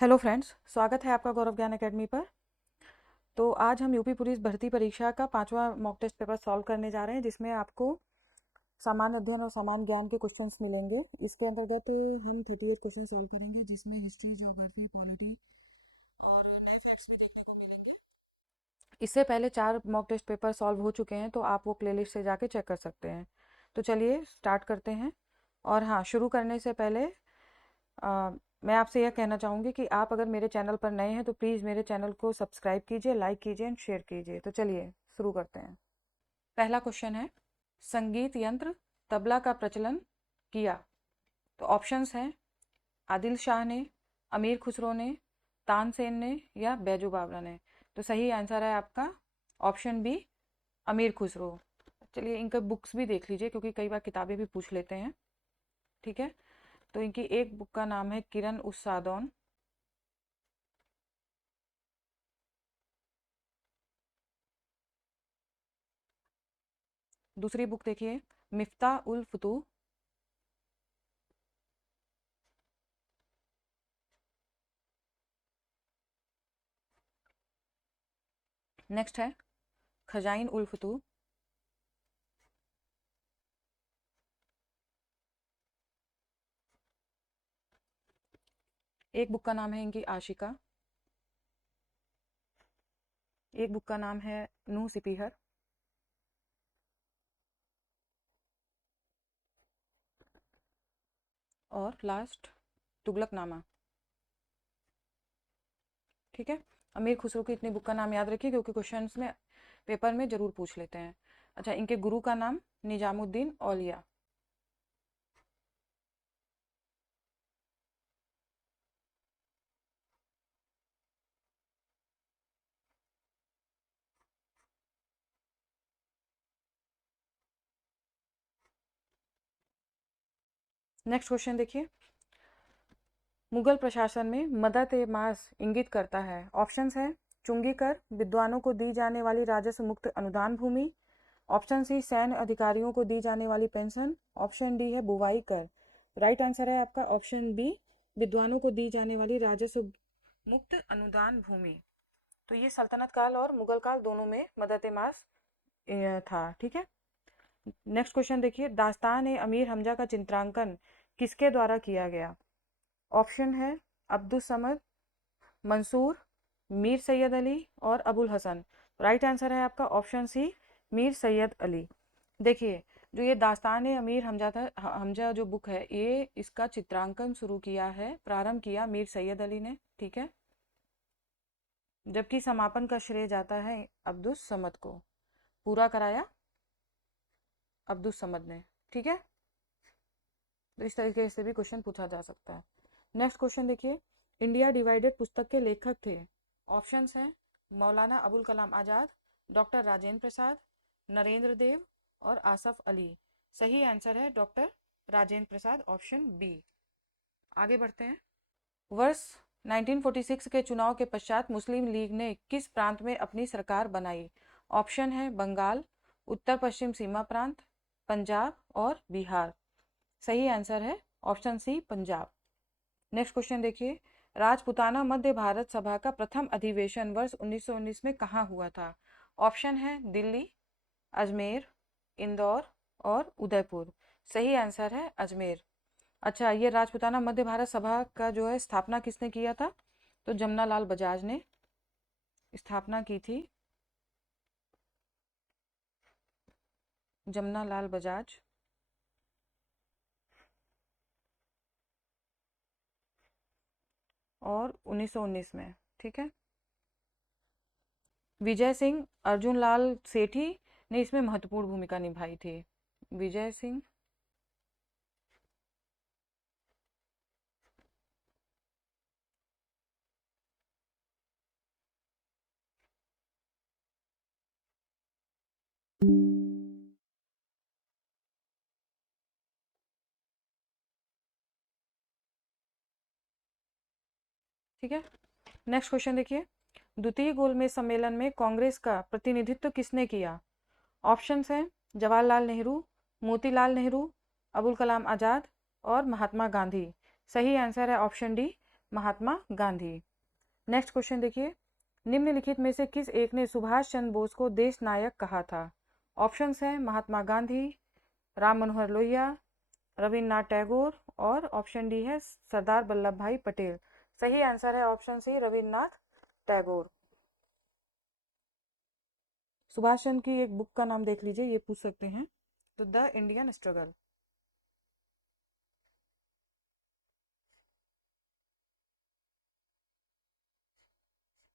Hello friends, स्वागत है आपका गौरव ज्ञान एकेडमी पर। तो आज हम यूपी पुलिस भर्ती परीक्षा का 5वां मॉक टेस्ट पेपर सॉल्व करने जा रहे हैं, जिसमें आपको सामान्य अध्ययन और सामान्य ज्ञान के क्वेश्चंस मिलेंगे। इसके अंतर्गत हम 38 क्वेश्चन सॉल्व करेंगे, जिसमें हिस्ट्री, ज्योग्राफी, पॉलिटी और नए फैक्ट्स भी देखने को मिलेंगे। इससे पहले 4 मॉक टेस्ट पेपर सॉल्व हो चुके हैं, तो आप वो प्लेलिस्ट से जाके चेक कर सकते हैं। तो चलिए स्टार्ट करते हैं। और हाँ, शुरू करने से पहले मैं आपसे यह कहना चाहूँगी कि आप अगर मेरे चैनल पर नए हैं तो प्लीज़ मेरे चैनल को सब्सक्राइब कीजिए, लाइक कीजिए एंड शेयर कीजिए। तो चलिए शुरू करते हैं। पहला क्वेश्चन है, संगीत यंत्र तबला का प्रचलन किया। तो ऑप्शंस हैं आदिल शाह ने, अमीर खुसरो ने, तानसेन ने या बैजू बावरा ने। तो सही आंसर है आपका ऑप्शन बी, अमीर खुसरो। चलिए इनका बुक्स भी देख लीजिए, क्योंकि कई बार किताबें भी पूछ लेते हैं। ठीक है, तो इनकी एक बुक का नाम है किरण उस सादौन। दूसरी बुक देखिए, मिफ्ता उल फुतूह। नेक्स्ट है खजाइन उल फुतूह। एक बुक का नाम है इनकी आशिका। एक बुक का नाम है नूह सिपीहर। और लास्ट तुगलकनामा। ठीक है, अमीर खुसरो की इतनी बुक का नाम याद रखिए, क्योंकि क्वेश्चंस में पेपर में जरूर पूछ लेते हैं। अच्छा, इनके गुरु का नाम निजामुद्दीन औलिया। नेक्स्ट क्वेश्चन देखिए, मुगल प्रशासन में मदत ए मास इंगित करता है। ऑप्शंस है चुंगी कर, विद्वानों को दी जाने वाली राजस्व मुक्त अनुदान भूमि। ऑप्शन सी, सैन्य अधिकारियों को दी जाने वाली पेंशन। ऑप्शन डी है बुवाई कर। राइट आंसर है आपका ऑप्शन बी, विद्वानों को दी जाने वाली राजस्व मुक्त अनुदान भूमि। तो ये सल्तनत काल और मुगल काल दोनों में मदद ए मास था। ठीक है, नेक्स्ट क्वेश्चन देखिए, दास्तान ए अमीर हमजा का चित्रांकन किसके द्वारा किया गया। ऑप्शन है अब्दुल समद, मंसूर, मीर सैयद अली और अबुल हसन। राइट आंसर है आपका ऑप्शन सी, मीर सैयद अली। देखिए, जो ये दास्तान अमीर हमजा था, हमजा जो बुक है, ये इसका चित्रांकन शुरू किया है, प्रारंभ किया मीर सैयद अली ने। ठीक है, जबकि समापन का श्रेय जाता है अब्दुल समद को। पूरा कराया अब्दुल समद ने। ठीक है, तो इस तरीके से भी क्वेश्चन पूछा जा सकता है। नेक्स्ट क्वेश्चन देखिए, इंडिया डिवाइडेड पुस्तक के लेखक थे। ऑप्शंस हैं मौलाना अबुल कलाम आज़ाद, डॉक्टर राजेंद्र प्रसाद, नरेंद्र देव और आसफ अली। सही आंसर है doctor Rajendra Prasad, option B. आगे बढ़ते हैं। वर्ष 1946 के चुनाव के पश्चात मुस्लिम लीग ने किस प्रांत में अपनी सरकार बनाई। ऑप्शन है बंगाल, उत्तर पश्चिम सीमा प्रांत, पंजाब और बिहार। सही आंसर है option C, Punjab. Next question देखिए, राजपुताना मध्य भारत सभा का प्रथम अधिवेशन वर्ष 1919 में कहाँ हुआ था। ऑप्शन है दिल्ली, अजमेर, इंदौर और उदयपुर। सही आंसर है अजमेर। अच्छा, ये राजपुताना मध्य भारत सभा का जो है स्थापना किसने किया था। तो जमनालाल बजाज ने स्थापना की थी। जमनालाल बजाज। और 1919 में। ठीक है, विजय सिंह, अर्जुन लाल सेठी ने इसमें महत्वपूर्ण भूमिका निभाई थी। विजय सिंह। ठीक है, नेक्स्ट क्वेश्चन देखिए, द्वितीय गोलमेज सम्मेलन में कांग्रेस का प्रतिनिधित्व किसने किया। ऑप्शंस हैं जवाहरलाल नेहरू, मोतीलाल नेहरू, अबुल कलाम आजाद और महात्मा गांधी। सही आंसर है option D, Mahatma Gandhi. Next question देखिए, निम्नलिखित में से किस एक ने सुभाष चंद्र बोस को देश नायक कहा था? ऑप्शंस हैं महात्मा गांधी, राम मनोहर लोहिया, रविन्द्रनाथ टैगोर और ऑप्शन डी है सरदार वल्लभ भाई पटेल। सही आंसर है ऑप्शन सी रविन्द्रनाथ टैगोर। सुभाष चंद्र की एक बुक का नाम देख लीजिए, ये पूछ सकते हैं, तो द इंडियन स्ट्रगल।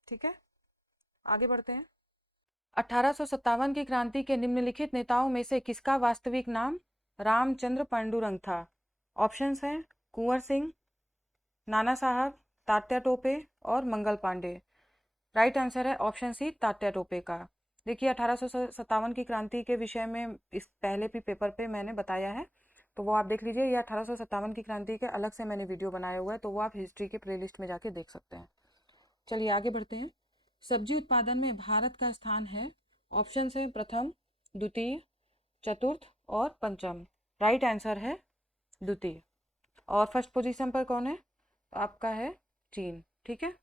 ठीक है, आगे बढ़ते हैं। 1857 की क्रांति के निम्नलिखित नेताओं में से किसका वास्तविक नाम रामचंद्र पांडुरंग था? ऑप्शंस हैं कुंवर सिंह, नाना साहब, तात्या टोपे और मंगल पांडे। राइट आंसर है ऑप्शन सी तात्या टोपे का। देखिए 1857 की क्रांति के विषय में इस पहले भी पेपर पे मैंने बताया है, तो वो आप देख लीजिए। ये 1857 की क्रांति के अलग से मैंने वीडियो बनाया हुआ है, तो वो आप हिस्ट्री के प्लेलिस्ट में जाके देख सकते हैं। चलिए आगे बढ़ते हैं। सब्जी उत्पादन में भारत का स्थान है, ऑप्शन है प्रथम, द्वितीय, चतुर्थ और पंचम। राइट आंसर है द्वितीय। और फर्स्ट पोजीशन पर कौन है? तो आपका है चीन। ठीक है,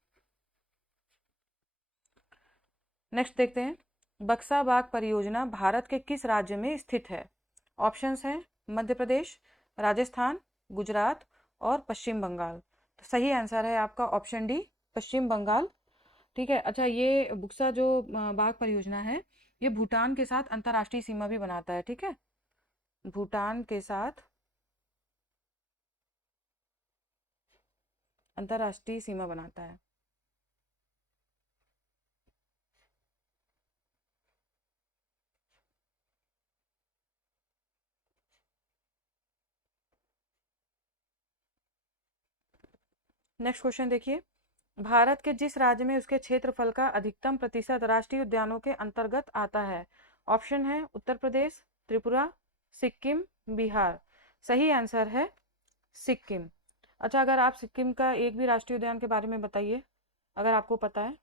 नेक्स्ट देखते हैं। बक्सा बाग परियोजना भारत के किस राज्य में स्थित है? ऑप्शंस हैं मध्य प्रदेश, राजस्थान, गुजरात और पश्चिम बंगाल। तो सही आंसर है आपका ऑप्शन डी पश्चिम बंगाल। ठीक है, अच्छा ये बुक्सा जो बाग परियोजना है, ये भूटान के साथ अंतर्राष्ट्रीय सीमा भी बनाता है। ठीक है, भूटान के साथ अंतर्राष्ट्रीय सीमा बनाता है। नेक्स्ट क्वेश्चन देखिए, भारत के जिस राज्य में उसके क्षेत्रफल का अधिकतम प्रतिशत राष्ट्रीय उद्यानों के अंतर्गत आता है? ऑप्शन है उत्तर प्रदेश, त्रिपुरा, सिक्किम, बिहार। सही आंसर है सिक्किम। अच्छा, अगर आप सिक्किम का एक भी राष्ट्रीय उद्यान के बारे में बताइए, अगर आपको पता है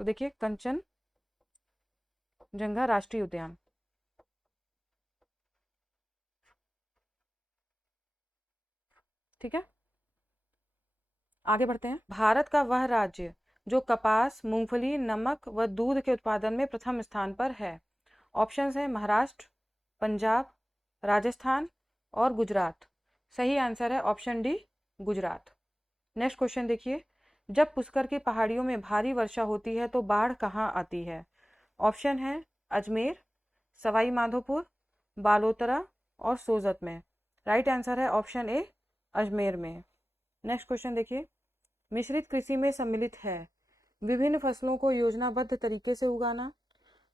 तो। देखिए कंचनजंगा राष्ट्रीय उद्यान। ठीक है, आगे बढ़ते हैं। भारत का वह राज्य जो कपास, मूंगफली, नमक व दूध के उत्पादन में प्रथम स्थान पर है? ऑप्शंस है महाराष्ट्र, पंजाब, राजस्थान और गुजरात। सही आंसर है option D Gujarat. Next question देखिए, जब पुष्कर की पहाड़ियों में भारी वर्षा होती है तो बाढ़ कहाँ आती है? ऑप्शन है अजमेर, सवाई माधोपुर, बालोतरा और सोजत में। राइट आंसर है ऑप्शन ए अजमेर में। नेक्स्ट क्वेश्चन देखिए, मिश्रित कृषि में सम्मिलित है विभिन्न फसलों को योजनाबद्ध तरीके से उगाना,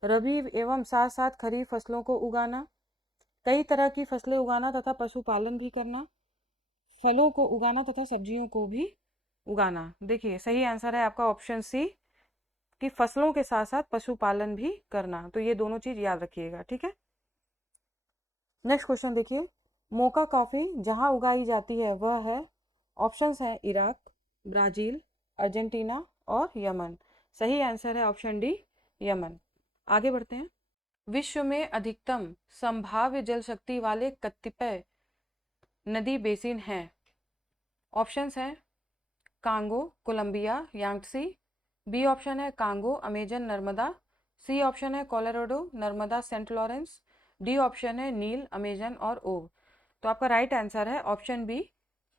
रबी एवं साथ साथ खरीफ फसलों को उगाना, कई तरह की फसलें उगाना तथा पशुपालन भी करना, फलों को उगाना तथा सब्जियों को भी उगाना। देखिए सही आंसर है आपका ऑप्शन सी कि फसलों के साथ साथ पशुपालन भी करना। तो ये दोनों चीज याद रखिएगा। ठीक है, नेक्स्ट क्वेश्चन देखिए, मोका कॉफी जहां उगाई जाती है वह है? ऑप्शंस हैं इराक, ब्राजील, अर्जेंटीना और यमन। सही आंसर है ऑप्शन डी यमन। आगे बढ़ते हैं। विश्व में अधिकतम संभाव्य जल शक्ति वाले कतिपय नदी बेसिन हैं? ऑप्शंस हैं Congo, Columbia, Yangtze. B option है Congo, Amazon, Narmada. C option है Colorado, Narmada, saint Lawrence. D option है नील, अमेजन और ओव। तो आपका राइट आंसर है ऑप्शन बी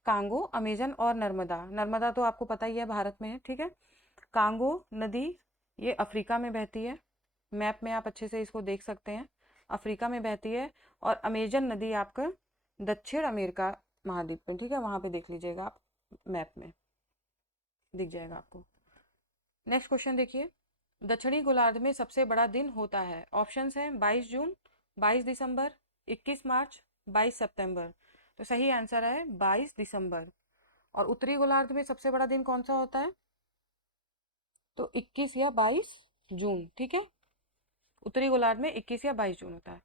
कांगो, अमेजन और नर्मदा। नर्मदा तो आपको पता ही है भारत में है। ठीक है, कांगो नदी ये अफ्रीका में बहती है, मैप में आप अच्छे से इसको देख सकते हैं, अफ्रीका में बहती है। और अमेजन नदी आपका दक्षिण अमेरिका महाद्वीप में। ठीक है, वहां पे देख लीजिएगा आप, मैप में दिख जाएगा आपको। नेक्स्ट क्वेश्चन देखिए, दक्षिणी गोलार्ध में सबसे बड़ा दिन होता है? ऑप्शंस हैं 22 जून, 22 दिसंबर, 21 मार्च, 22 सितंबर। तो सही आंसर है 22 दिसंबर। और उत्तरी गोलार्ध में सबसे बड़ा दिन कौन सा होता है? तो 21 या 22 जून। ठीक है, उत्तरी गोलार्ध में 21 या 22 जून होता है।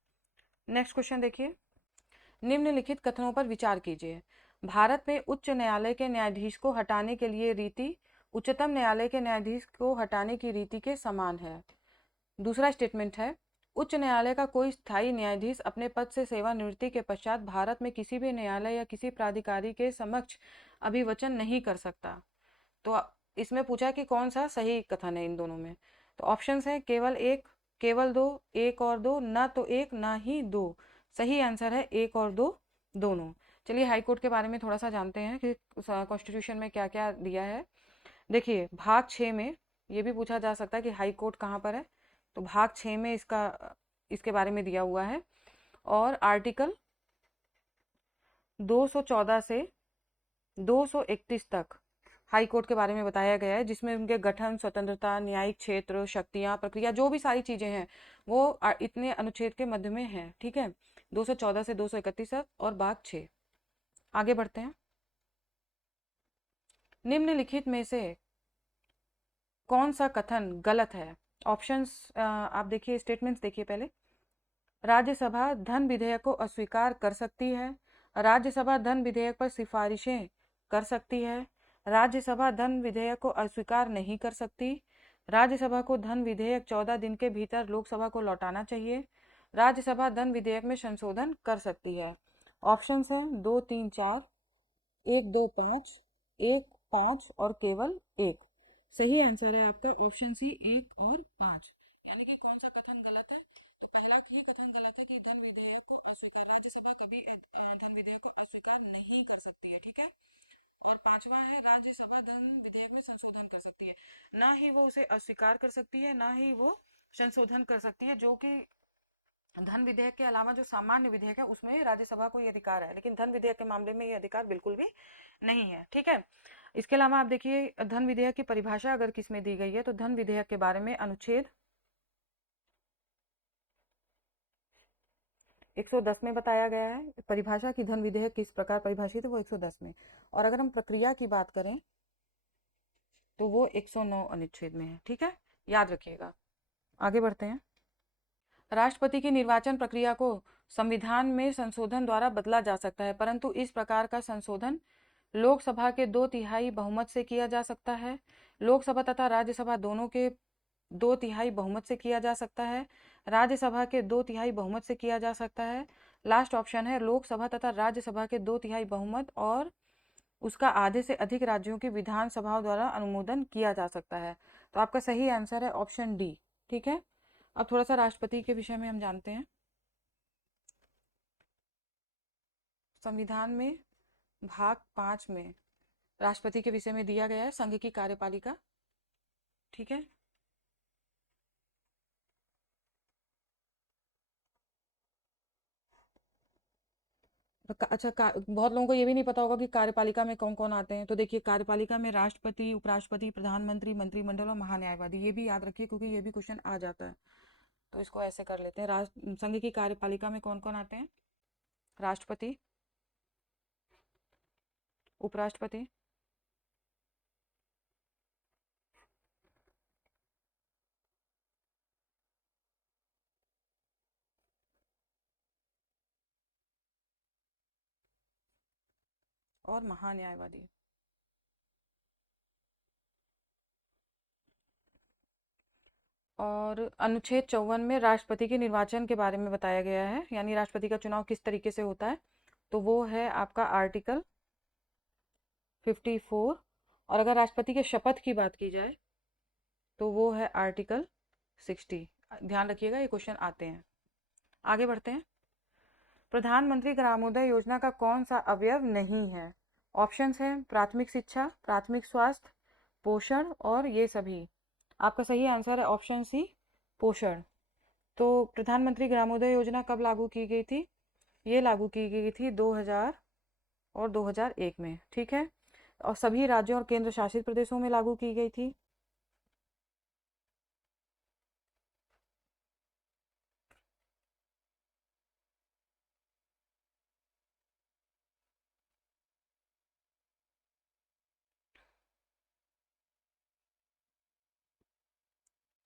नेक्स्ट क्वेश्चन देखिए, निम्नलिखित कथनों पर विचार कीजिए। भारत में उच्च न्यायालय के न्यायाधीश को हटाने के लिए रीति उच्चतम न्यायालय के न्यायाधीश को हटाने की रीति के समान है। दूसरा स्टेटमेंट है, उच्च न्यायालय का कोई स्थायी न्यायाधीश अपने पद से सेवानिवृत्ति के पश्चात भारत में किसी भी न्यायालय या किसी प्राधिकारी के समक्ष अभिवचन नहीं कर सकता। तो इसमें पूछा कि कौन सा सही कथन है इन दोनों में। तो ऑप्शंस है केवल एक, केवल दो, एक और दो, ना तो एक ना ही दो। सही आंसर है एक और दो दोनों। चलिए हाई कोर्ट के बारे में थोड़ा सा जानते हैं कि कॉन्स्टिट्यूशन में क्या क्या दिया है। देखिए भाग 6 में ये भी पूछा जा सकता है कि हाई कोर्ट कहाँ पर है। तो भाग 6 में इसके बारे में दिया हुआ है। और आर्टिकल 214 से 231 तक हाई कोर्ट के बारे में बताया गया है, जिसमें उनके गठन, स्वतंत्रता, न्यायिक क्षेत्र, शक्तियां, प्रक्रिया, जो भी सारी चीजें हैं वो इतने अनुच्छेद के मध्य में है। ठीक है, 214 से 231 तक और भाग 6। आगे बढ़ते हैं। निम्नलिखित में से कौन सा कथन गलत है? ऑप्शंस आप देखिए, स्टेटमेंट्स देखिए पहले। राज्यसभा धन विधेयक को अस्वीकार कर सकती है। राज्यसभा धन विधेयक पर सिफारिशें कर सकती है। राज्यसभा धन विधेयक को अस्वीकार नहीं कर सकती। राज्यसभा को धन विधेयक 14 दिन के भीतर लोकसभा को लौटाना चाहिए। राज्यसभा धन विधेयक में संशोधन कर सकती है। ऑप्शंस हैं 2, 3, 4, 1, 2, 5, 1, 5 और केवल एक। सही आंसर है आपका ऑप्शन सी, 1 और 5। यानी कि कौन सा कथन गलत है? तो पहला ही कथन गलत है कि धन विधेयक को अस्वीकार, राज्यसभा कभी धन विधेयक को अस्वीकार नहीं कर सकती है। ठीक है। और पांचवा है राज्यसभा धन विधेयक में संशोधन कर सकती है। ना ही वो उसे अस्वीकार कर सकती है, ना ही वो संशोधन कर सकती है। जो कि धन विधेयक के अलावा जो सामान्य विधेयक है उसमें राज्यसभा को ये अधिकार है, लेकिन धन विधेयक के मामले में ये अधिकार बिल्कुल भी नहीं है। ठीक है। इसके अलावा आप देखिए धन विधेयक की परिभाषा अगर किसमें दी गई है, तो धन विधेयक के बारे में अनुच्छेद 110 में बताया गया है परिभाषा की धन विधेयक किस प्रकार परिभाषित है, वो 110 में। और अगर हम प्रक्रिया की बात करें तो वो 109 अनुच्छेद में है। ठीक है, याद रखिएगा। आगे बढ़ते हैं। राष्ट्रपति की निर्वाचन प्रक्रिया को संविधान में संशोधन द्वारा बदला जा सकता है, परंतु इस प्रकार का संशोधन लोकसभा के 2/3 बहुमत से किया जा सकता है। लोकसभा तथा राज्यसभा दोनों के 2/3 बहुमत से किया जा सकता है। राज्यसभा के 2/3 बहुमत से किया जा सकता है। लास्ट ऑप्शन है लोकसभा तथा राज्यसभा के 2/3 बहुमत और उसका आधे से अधिक राज्यों की विधानसभाओं द्वारा अनुमोदन किया जा सकता है। तो आपका सही आंसर है ऑप्शन डी। ठीक है। अब थोड़ा सा राष्ट्रपति के विषय में हम जानते हैं। संविधान में भाग 5 में राष्ट्रपति के विषय में दिया गया है संघ की कार्यपालिका। ठीक है। बहुत लोगों को ये भी नहीं पता होगा कि कार्यपालिका में कौन कौन आते हैं। तो देखिए कार्यपालिका में राष्ट्रपति, उपराष्ट्रपति, प्रधानमंत्री, मंत्रिमंडल और महान्यायवादी, ये भी याद रखिए क्योंकि ये भी क्वेश्चन आ जाता है। तो इसको ऐसे कर लेते हैं। राष्ट्र संघ की कार्यपालिका में कौन कौन आते हैं? राष्ट्रपति, उपराष्ट्रपति, और महान्यायवादी। और अनुच्छेद 54 में राष्ट्रपति के निर्वाचन के बारे में बताया गया है, यानी राष्ट्रपति का चुनाव किस तरीके से होता है। तो वो है आपका आर्टिकल 54। और अगर राष्ट्रपति के शपथ की बात की जाए तो वो है आर्टिकल 60। ध्यान रखिएगा, ये क्वेश्चन आते हैं। आगे बढ़ते हैं। प्रधानमंत्री ग्रामोदय योजना का कौन सा अवयव नहीं है? ऑप्शंस हैं प्राथमिक शिक्षा, प्राथमिक स्वास्थ्य, पोषण और ये सभी। आपका सही आंसर है ऑप्शन सी, पोषण। तो प्रधानमंत्री ग्रामोदय योजना कब लागू की गई थी? ये लागू की गई थी 2000 और 2001 में। ठीक है। और सभी राज्यों और केंद्र शासित प्रदेशों में लागू की गई थी।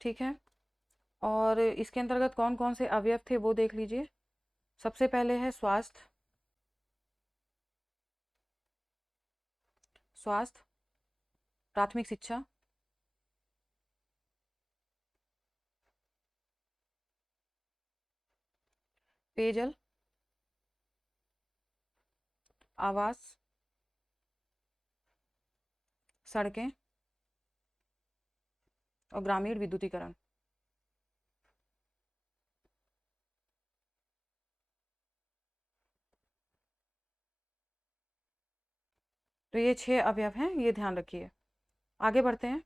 ठीक है। और इसके अंतर्गत कौन कौन से अवयव थे वो देख लीजिए। सबसे पहले है स्वास्थ्य, स्वास्थ्य, प्राथमिक शिक्षा, पेयजल, आवास, सड़कें और ग्रामीण विद्युतीकरण। तो ये 6 अवयव हैं, ये ध्यान रखिए। आगे बढ़ते हैं।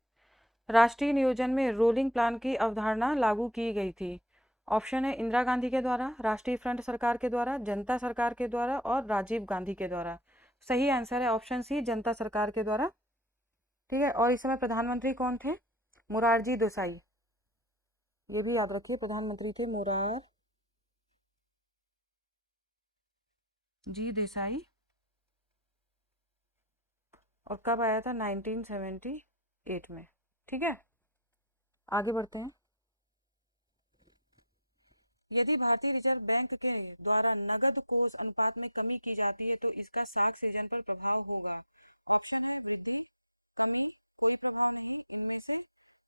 राष्ट्रीय नियोजन में रोलिंग प्लान की अवधारणा लागू की गई थी। ऑप्शन है इंदिरा गांधी के द्वारा, राष्ट्रीय फ्रंट सरकार के द्वारा, जनता सरकार के द्वारा और राजीव गांधी के द्वारा। सही आंसर है ऑप्शन सी, जनता सरकार के द्वारा। ठीक है, और इस समय प्रधानमंत्री कौन थे? मोरारजी देसाई। ये भी याद रखिए, प्रधानमंत्री थे मोरारजी देसाई। और कब आया था? 1978 में। ठीक है, आगे बढ़ते हैं। यदि भारतीय रिजर्व बैंक के द्वारा नगद कोष अनुपात में कमी की जाती है तो इसका साख सीजन पर प्रभाव होगा। ऑप्शन है वृद्धि, कमी, कोई प्रभाव नहीं, इनमें से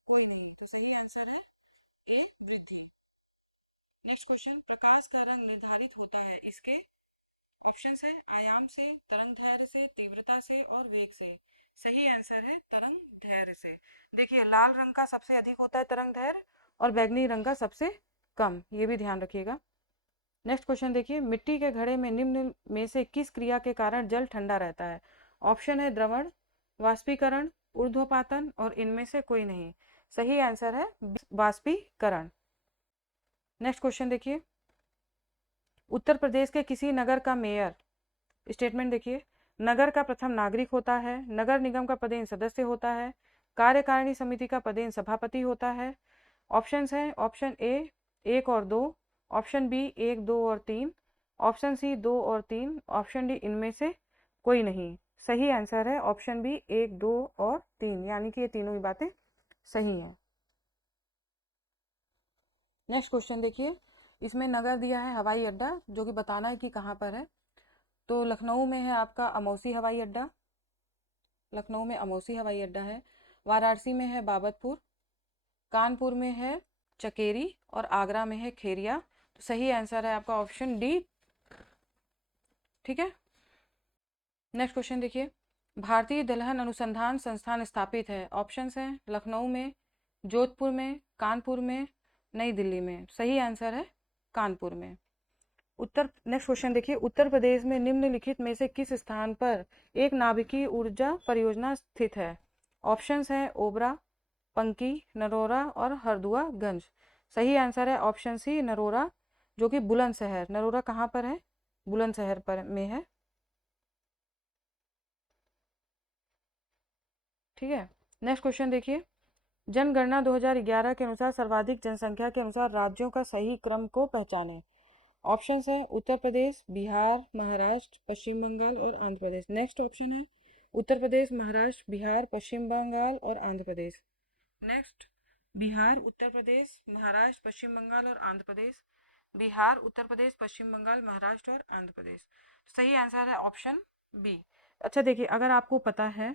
कोई नहीं। तो सही आंसर है ए, वृद्धि। नेक्स्ट क्वेश्चन, प्रकाश का रंग निर्धारित होता है इसके? ऑप्शन है आयाम से, तरंग दैर्ध्य से, तीव्रता से और वेग से। सही आंसर है तरंग दैर्ध्य से। देखिए, लाल रंग का सबसे अधिक होता है तरंग दैर्ध्य और बैगनी रंग का सबसे कम, ये भी ध्यान रखिएगा। नेक्स्ट क्वेश्चन देखिए, मिट्टी के घड़े में निम्न में से किस क्रिया के कारण जल ठंडा रहता है? ऑप्शन है द्रवण, वाष्पीकरण, ऊर्ध्वपातन और इनमें से कोई नहीं। सही आंसर है वाष्पीकरण। नेक्स्ट क्वेश्चन देखिए, उत्तर प्रदेश के किसी नगर का मेयर, स्टेटमेंट देखिए, नगर का प्रथम नागरिक होता है, नगर निगम का पदेन सदस्य होता है, कार्यकारिणी समिति का पदेन सभापति होता है। ऑप्शंस हैं ऑप्शन ए 1 और 2, ऑप्शन बी 1, 2 और 3, ऑप्शन सी 2 और 3, ऑप्शन डी इनमें से कोई नहीं। सही आंसर है ऑप्शन बी 1, 2 और 3, यानी कि ये तीनों ही बातें सही हैं। नेक्स्ट क्वेश्चन देखिए, इसमें नगर दिया है हवाई अड्डा, जो कि बताना है कि कहाँ पर है। तो लखनऊ में है आपका अमौसी हवाई अड्डा, लखनऊ में अमौसी हवाई अड्डा है। वाराणसी में है बाबतपुर, कानपुर में है चकेरी और आगरा में है खेरिया। तो सही आंसर है आपका ऑप्शन डी। ठीक है, नेक्स्ट क्वेश्चन देखिए, भारतीय दलहन अनुसंधान संस्थान स्थापित है? ऑप्शंस हैं लखनऊ में, जोधपुर में, कानपुर में, नई दिल्ली में। सही आंसर है कानपुर में। नेक्स्ट क्वेश्चन देखिए, उत्तर प्रदेश में निम्नलिखित में से किस स्थान पर एक नाभिकीय ऊर्जा परियोजना स्थित है? ऑप्शंस हैं ओबरा, पंकी, नरोरा और हरदुआगंज। सही आंसर है ऑप्शन सी नरोरा, जो कि बुलंदशहर। नरोरा कहाँ पर है? बुलंदशहर पर में है। ठीक है, नेक्स्ट क्वेश्चन देखिए, जनगणना 2011 के अनुसार सर्वाधिक जनसंख्या के अनुसार राज्यों का सही क्रम को पहचाने। ऑप्शंस है उत्तर प्रदेश, बिहार, महाराष्ट्र, पश्चिम बंगाल और आंध्र प्रदेश। नेक्स्ट ऑप्शन है उत्तर प्रदेश, महाराष्ट्र, बिहार, पश्चिम बंगाल और आंध्र प्रदेश। नेक्स्ट, बिहार, उत्तर प्रदेश, महाराष्ट्र, पश्चिम बंगाल और आंध्र प्रदेश। बिहार, उत्तर प्रदेश, पश्चिम बंगाल, महाराष्ट्र और आंध्र प्रदेश। सही आंसर है ऑप्शन बी। अच्छा देखिए, अगर आपको पता है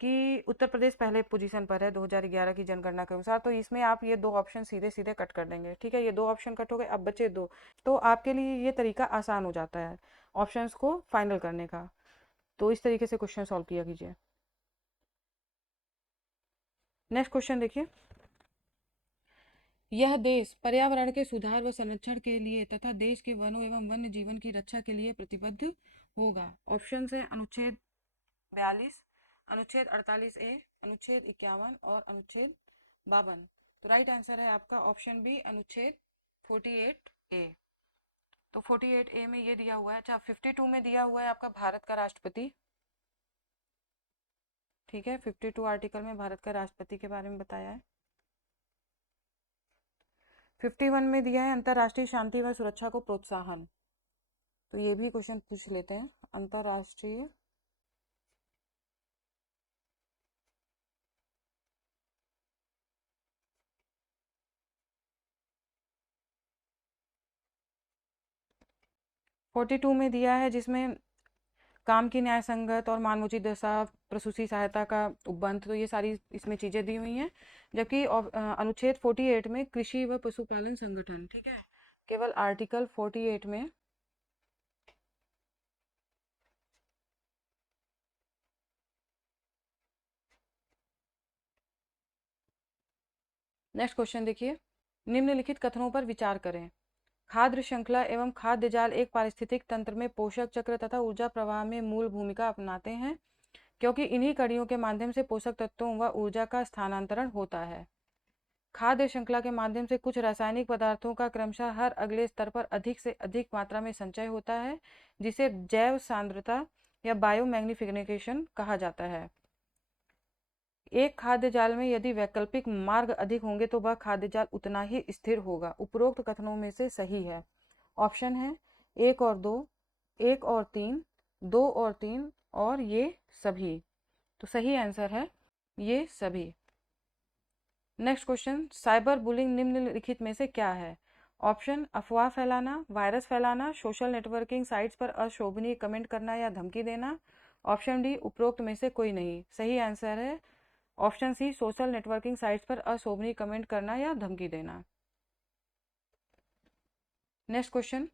कि उत्तर प्रदेश पहले पोजीशन पर है 2011 की जनगणना के अनुसार, तो इसमें आप ये दो ऑप्शन सीधे सीधे कट कर देंगे। ठीक है, ये दो ऑप्शन कट हो गए, अब बचे दो। तो आपके लिए ये तरीका आसान हो जाता है ऑप्शंस को फाइनल करने का। तो इस तरीके से क्वेश्चन सॉल्व किया कीजिए। नेक्स्ट क्वेश्चन देखिए, यह देश पर्यावरण के सुधार व संरक्षण के लिए तथा देश के वनों एवं वन्य जीवन की रक्षा के लिए प्रतिबद्ध होगा। ऑप्शन है अनुच्छेद 42, अनुच्छेद 48A, अनुच्छेद 51 और अनुच्छेद 52। तो राइट आंसर है आपका ऑप्शन बी, अनुच्छेद 48A। तो 48A में ये दिया हुआ है। अच्छा, 52 में दिया हुआ है आपका भारत का राष्ट्रपति। ठीक है, 52 आर्टिकल में भारत का राष्ट्रपति के बारे में बताया है। 51 में दिया है अंतर्राष्ट्रीय शांति व सुरक्षा को प्रोत्साहन। तो ये भी क्वेश्चन पूछ लेते हैं। अंतर्राष्ट्रीय फोर्टी टू में दिया है, जिसमें काम की न्याय संगत और मानवोचित दशा, प्रसूति सहायता का उपबंध, तो ये सारी इसमें चीज़ें दी हुई हैं। जबकि अनुच्छेद 48 में कृषि व पशुपालन संगठन। ठीक है, केवल आर्टिकल 48 में नेक्स्ट क्वेश्चन देखिए, निम्नलिखित कथनों पर विचार करें। खाद्य श्रृंखला एवं खाद्य जाल एक पारिस्थितिक तंत्र में पोषक चक्र तथा ऊर्जा प्रवाह में मूल भूमिका अपनाते हैं, क्योंकि इन्हीं कड़ियों के माध्यम से पोषक तत्वों व ऊर्जा का स्थानांतरण होता है। खाद्य श्रृंखला के माध्यम से कुछ रासायनिक पदार्थों का क्रमशः हर अगले स्तर पर अधिक से अधिक मात्रा में संचय होता है, जिसे जैव सांद्रता या बायोमैग्निफिकेशन कहा जाता है। एक खाद्य जाल में यदि वैकल्पिक मार्ग अधिक होंगे तो वह खाद्य जाल उतना ही स्थिर होगा। उपरोक्त कथनों में से सही है। ऑप्शन है 1 और 2, 1 और 3, 2 और 3 और ये सभी। तो सही आंसर है ये सभी। नेक्स्ट क्वेश्चन, साइबर बुलिंग निम्नलिखित में से क्या है? ऑप्शन अफवाह फैलाना, वायरस फैलाना, सोशल नेटवर्किंग साइट्स पर अशोभनीय कमेंट करना या धमकी देना। ऑप्शन डी उपरोक्त में से कोई नहीं। सही आंसर है option C, social networking sites पर अशोभनीय कमेंट करना या धमकी देना। नेक्स्ट क्वेश्चन,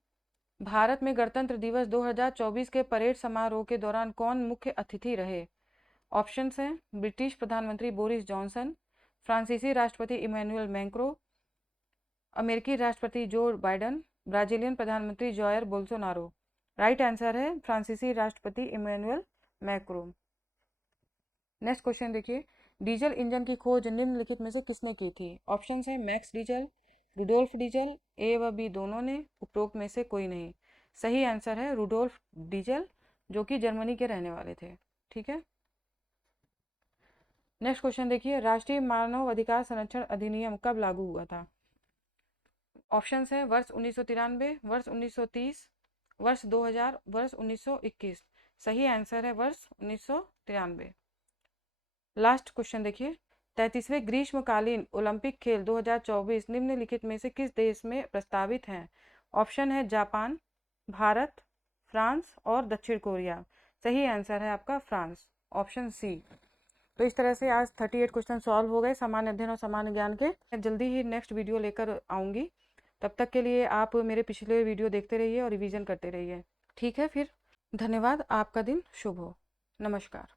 भारत में गणतंत्र दिवस 2024 के परेड समारोह के दौरान कौन मुख्य अतिथि रहे? ऑप्शंस हैं ब्रिटिश प्रधानमंत्री बोरिस जॉनसन, फ्रांसीसी राष्ट्रपति इमैनुअल मैक्रों, अमेरिकी राष्ट्रपति जो बाइडन, ब्राजीलियन प्रधानमंत्री जॉयर बोल्सोनारो। राइट आंसर है फ्रांसीसी राष्ट्रपति इमैनुअल मैक्रों। नेक्स्ट क्वेश्चन देखिए, डीजल इंजन की खोज निम्नलिखित में से किसने की थी? ऑप्शन है मैक्स डीजल, रुडोल्फ डीजल, ए व बी दोनों ने, उपरोक्त में से कोई नहीं। सही आंसर है रुडोल्फ डीजल, जो कि जर्मनी के रहने वाले थे। ठीक है। नेक्स्ट क्वेश्चन देखिए, राष्ट्रीय मानव अधिकार संरक्षण अधिनियम कब लागू हुआ था? ऑप्शंस हैं वर्ष 1993, वर्ष 1930, वर्ष 2000, वर्ष 1921। सही आंसर है वर्ष 1993। लास्ट क्वेश्चन देखिए, 33वें ग्रीष्मकालीन ओलंपिक खेल 2024 निम्नलिखित में से किस देश में प्रस्तावित हैं? ऑप्शन है जापान, भारत, फ्रांस और दक्षिण कोरिया। सही आंसर है आपका फ्रांस, ऑप्शन सी। तो इस तरह से आज 38 क्वेश्चन सॉल्व हो गए सामान्य अध्ययन और सामान्य ज्ञान के। मैं जल्दी ही नेक्स्ट वीडियो लेकर आऊँगी। तब तक के लिए आप मेरे पिछले वीडियो देखते रहिए और रिवीजन करते रहिए। ठीक है फिर, धन्यवाद। आपका दिन शुभ हो। नमस्कार।